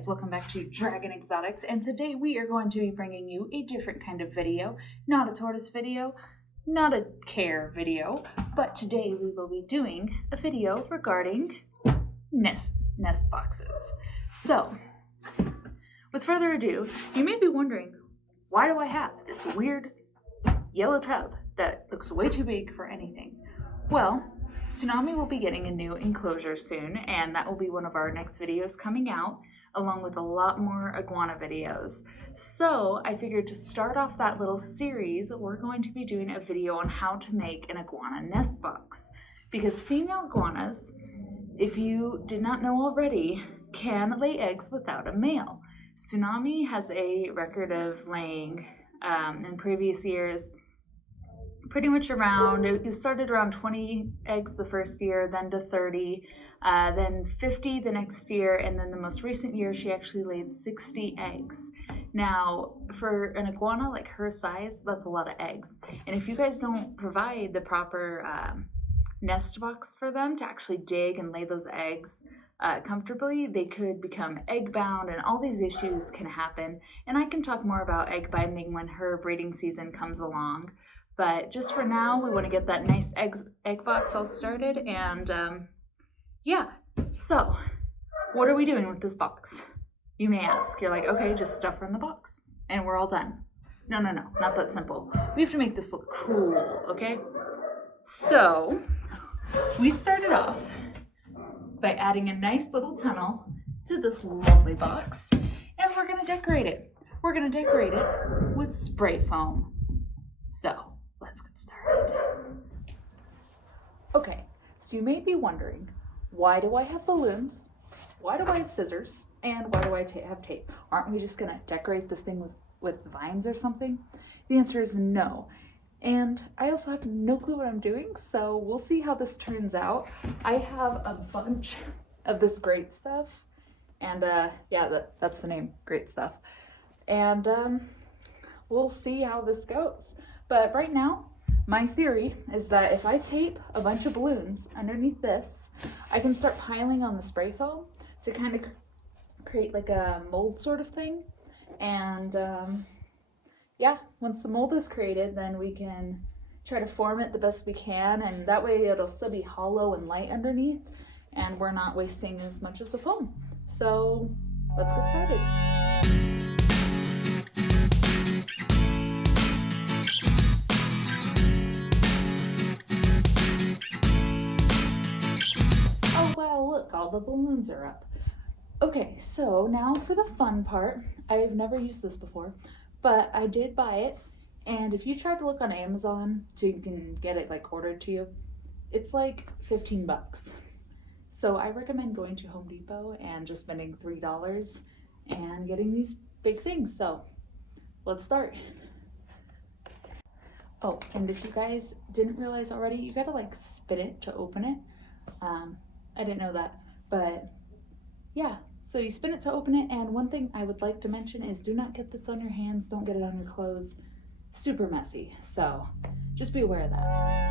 guys, welcome back to Dragon Exotics, and today we are going to be bringing you a different kind of video. Not a tortoise video, not a care video, but today we will be doing a video regarding nest boxes. So, with further ado, you may be wondering, why do I have this weird yellow tub that looks way too big for anything? Well, Tsunami will be getting a new enclosure soon, and that will be one of our next videos coming out, along with a lot more iguana videos. So I figured to start off that little series, we're going to be doing a video on how to make an iguana nest box. Because female iguanas, if you did not know already, can lay eggs without a male. Tsunami has a record of laying, in previous years, pretty much around, it started around 20 eggs the first year, then to 30, then 50 the next year, and then the most recent year she actually laid 60 eggs. Now, for an iguana like her size, that's a lot of eggs. And if you guys don't provide the proper nest box for them to actually dig and lay those eggs comfortably, they could become egg bound, and all these issues can happen. And I can talk more about egg binding when her breeding season comes along. But just for now, we want to get that nice egg box all started, and yeah. So, what are we doing with this box? You may ask. You're like, okay, just stuff her in the box, and we're all done. No, not that simple. We have to make this look cool, okay? So, we started off by adding a nice little tunnel to this lovely box, and we're gonna decorate it. We're gonna decorate it with spray foam. So, let's get started. Okay, so you may be wondering, why do I have balloons? Why do I have scissors? And why do I have tape? Aren't we just gonna decorate this thing with vines or something? The answer is no. And I also have no clue what I'm doing, so we'll see how this turns out. I have a bunch of this great stuff, and yeah, that's the name, great stuff. And we'll see how this goes. But right now, my theory is that if I tape a bunch of balloons underneath this, I can start piling on the spray foam to kind of create like a mold sort of thing. And yeah, once the mold is created, then we can try to form it the best we can, and that way it'll still be hollow and light underneath, and we're not wasting as much as the foam. So let's get started. Look, all the balloons are up. Okay, so now for the fun part. I've never used this before, but I did buy it, and if you try to look on Amazon so you can get it like ordered to you, it's like 15 bucks. So I recommend going to Home Depot and just spending $3 and getting these big things. So let's start. Oh, and if you guys didn't realize already, you gotta like spin it to open it. I didn't know that, but yeah, so you spin it to open it. And one thing I would like to mention is do not get this on your hands, don't get it on your clothes. Super messy, so just be aware of that.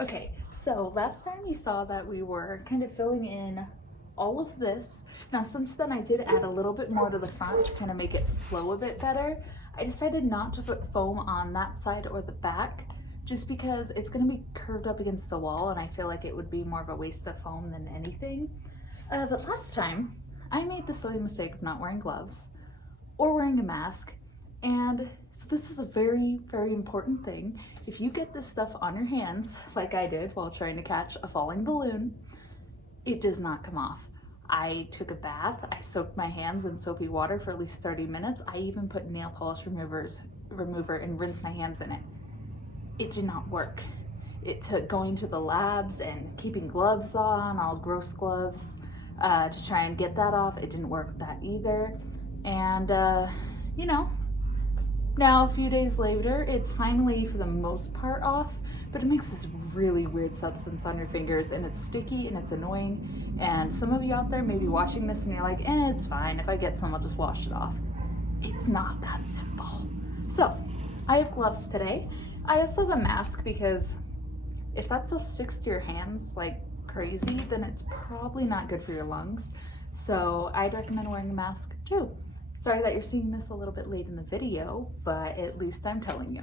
Okay, so last time you saw that we were kind of filling in all of this. Now since then I did add a little bit more to the front to kind of make it flow a bit better. I decided not to put foam on that side or the back just because it's going to be curved up against the wall, and I feel like it would be more of a waste of foam than anything. But last time I made the silly mistake of not wearing gloves or wearing a mask. And so this is a very, very important thing. If you get this stuff on your hands, like I did while trying to catch a falling balloon, it does not come off. I took a bath, I soaked my hands in soapy water for at least 30 minutes. I even put nail polish remover and rinsed my hands in it. It did not work. It took going to the labs and keeping gloves on, all gross gloves, to try and get that off. It didn't work with that either. And, you know, Now, a few days later, it's finally, for the most part, off, but it makes this really weird substance on your fingers, and it's sticky and it's annoying. And some of you out there may be watching this and you're like, it's fine. If I get some, I'll just wash it off. It's not that simple. So, I have gloves today. I also have a mask because if that stuff sticks to your hands like crazy, then it's probably not good for your lungs. So I'd recommend wearing a mask too. Sorry that you're seeing this a little bit late in the video, but at least I'm telling you.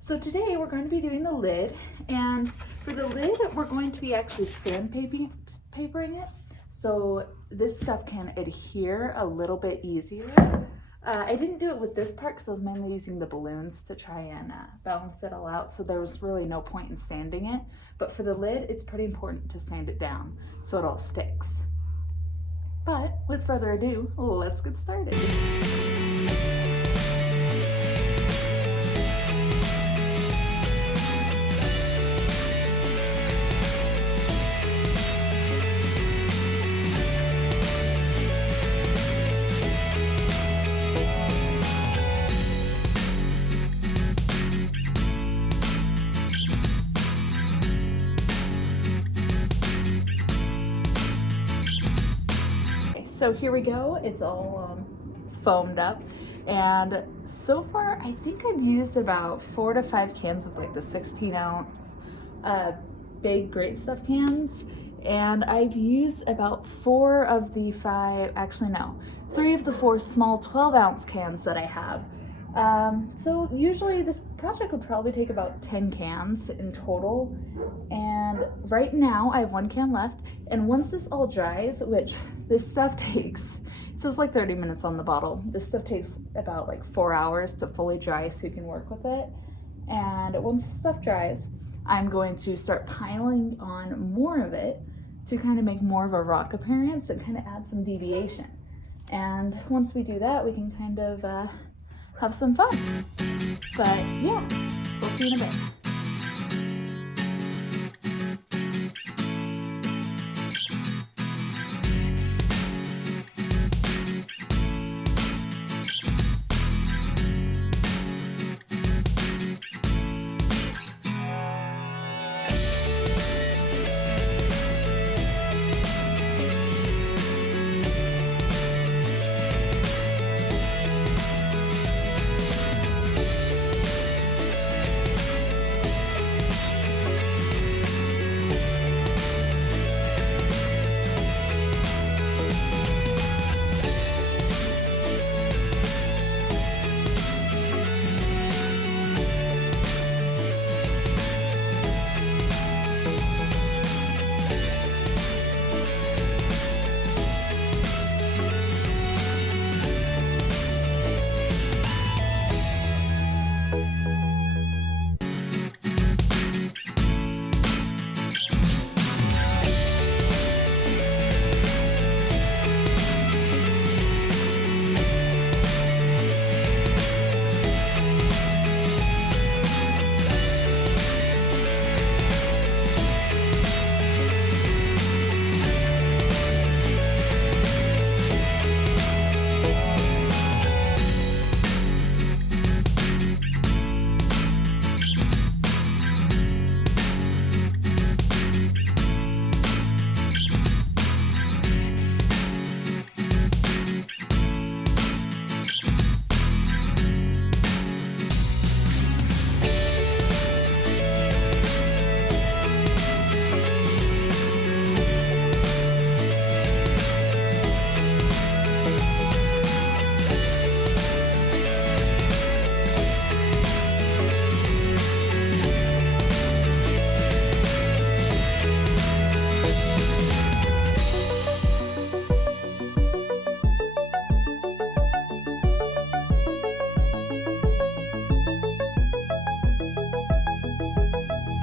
So today we're going to be doing the lid, and for the lid we're going to be actually sandpapering it so this stuff can adhere a little bit easier. I didn't do it with this part because I was mainly using the balloons to try and balance it all out, so there was really no point in sanding it. But for the lid, it's pretty important to sand it down so it all sticks. But with further ado, let's get started. So here we go, it's all foamed up, and so far I think I've used about 4 to 5 cans of like the 16-ounce big Great Stuff cans, and I've used about 3 of the 4 small 12-ounce cans that I have. So usually this project would probably take about 10 cans in total, and right now I have 1 can left, and once this all dries, which this stuff takes, it says like 30 minutes on the bottle, this stuff takes about like 4 hours to fully dry so you can work with it. And once this stuff dries, I'm going to start piling on more of it to kind of make more of a rock appearance and kind of add some deviation. And once we do that, we can kind of have some fun. But yeah, so I'll see you in a bit.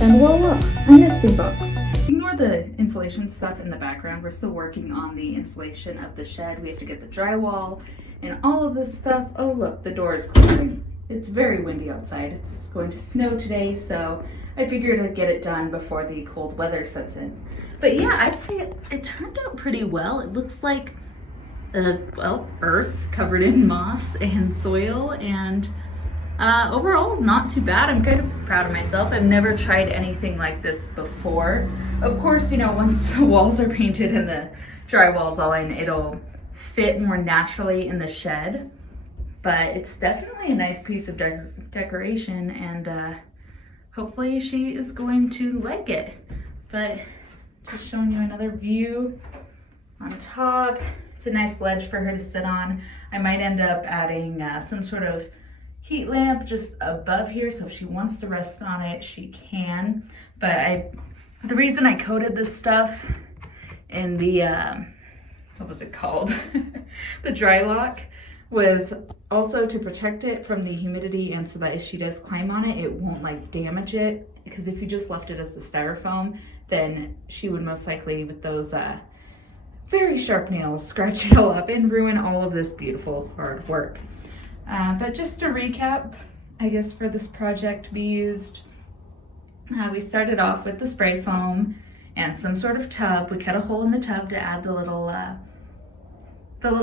And voila, a nesting box. Ignore the insulation stuff in the background. We're still working on the insulation of the shed. We have to get the drywall and all of this stuff. Oh look, the door is closing. It's very windy outside. It's going to snow today, so I figured I'd get it done before the cold weather sets in. But yeah, I'd say it turned out pretty well. It looks like, well, earth covered in moss and soil, and Overall, not too bad. I'm kind of proud of myself. I've never tried anything like this before. Of course, you know, once the walls are painted and the drywall's all in, it'll fit more naturally in the shed. But it's definitely a nice piece of decoration, and hopefully she is going to like it. But just showing you another view on top. It's a nice ledge for her to sit on. I might end up adding some sort of heat lamp just above here, so if she wants to rest on it, she can. But the reason I coated this stuff in the, what was it called? The drylok, was also to protect it from the humidity, and so that if she does climb on it, it won't like damage it. Because if you just left it as the styrofoam, then she would most likely, with those very sharp nails, scratch it all up and ruin all of this beautiful hard work. But just to recap, I guess for this project we used, we started off with the spray foam and some sort of tub. We cut a hole in the tub to add the little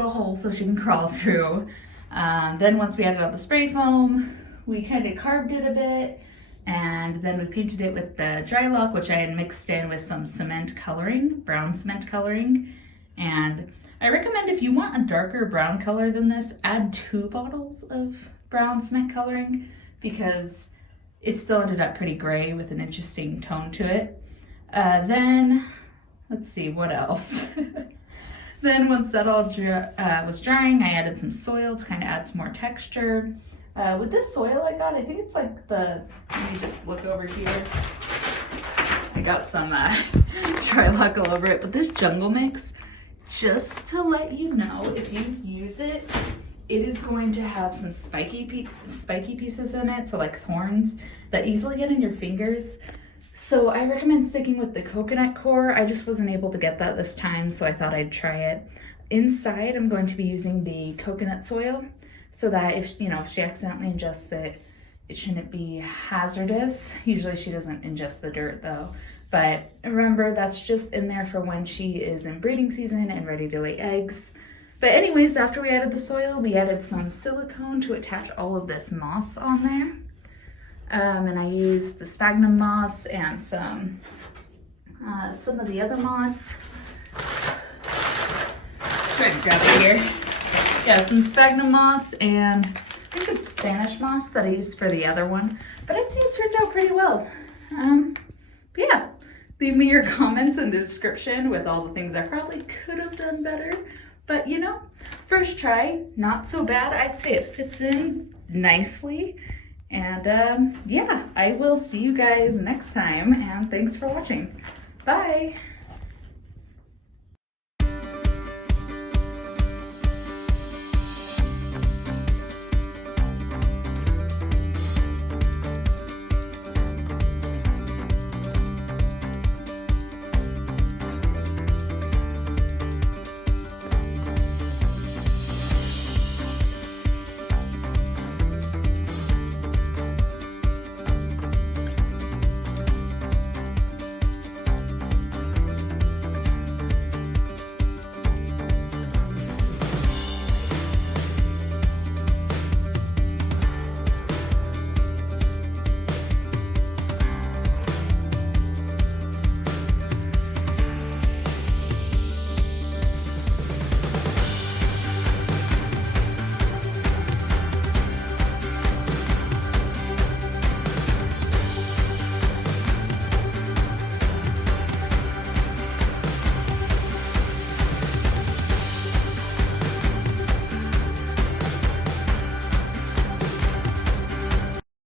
hole so she can crawl through. Then once we added all the spray foam, we kind of carved it a bit, and then we painted it with the drylok, which I had mixed in with some cement coloring, brown cement coloring. And I recommend, if you want a darker brown color than this, add 2 bottles of brown cement coloring, because it still ended up pretty gray with an interesting tone to it. Then, let's see, what else? Then once that all was drying, I added some soil to kind of add some more texture. With this soil I got, I think it's like let me just look over here. I got some drylok all over it, but this jungle mix, just to let you know, if you use it, it is going to have some spiky pieces in it, so like thorns that easily get in your fingers. So I recommend sticking with the coconut core. I just wasn't able to get that this time, so I thought I'd try it. Inside, I'm going to be using the coconut soil, so that if she accidentally ingests it, it shouldn't be hazardous. Usually she doesn't ingest the dirt though. But remember, that's just in there for when she is in breeding season and ready to lay eggs. But anyways, after we added the soil, we added some silicone to attach all of this moss on there. And I used the sphagnum moss and some of the other moss. Try to grab it here. Yeah, some sphagnum moss, and I think it's Spanish moss that I used for the other one. But I'd say it turned out pretty well. But yeah, leave me your comments in the description with all the things I probably could have done better. But you know, first try, not so bad. I'd say it fits in nicely. And yeah, I will see you guys next time, and thanks for watching. Bye.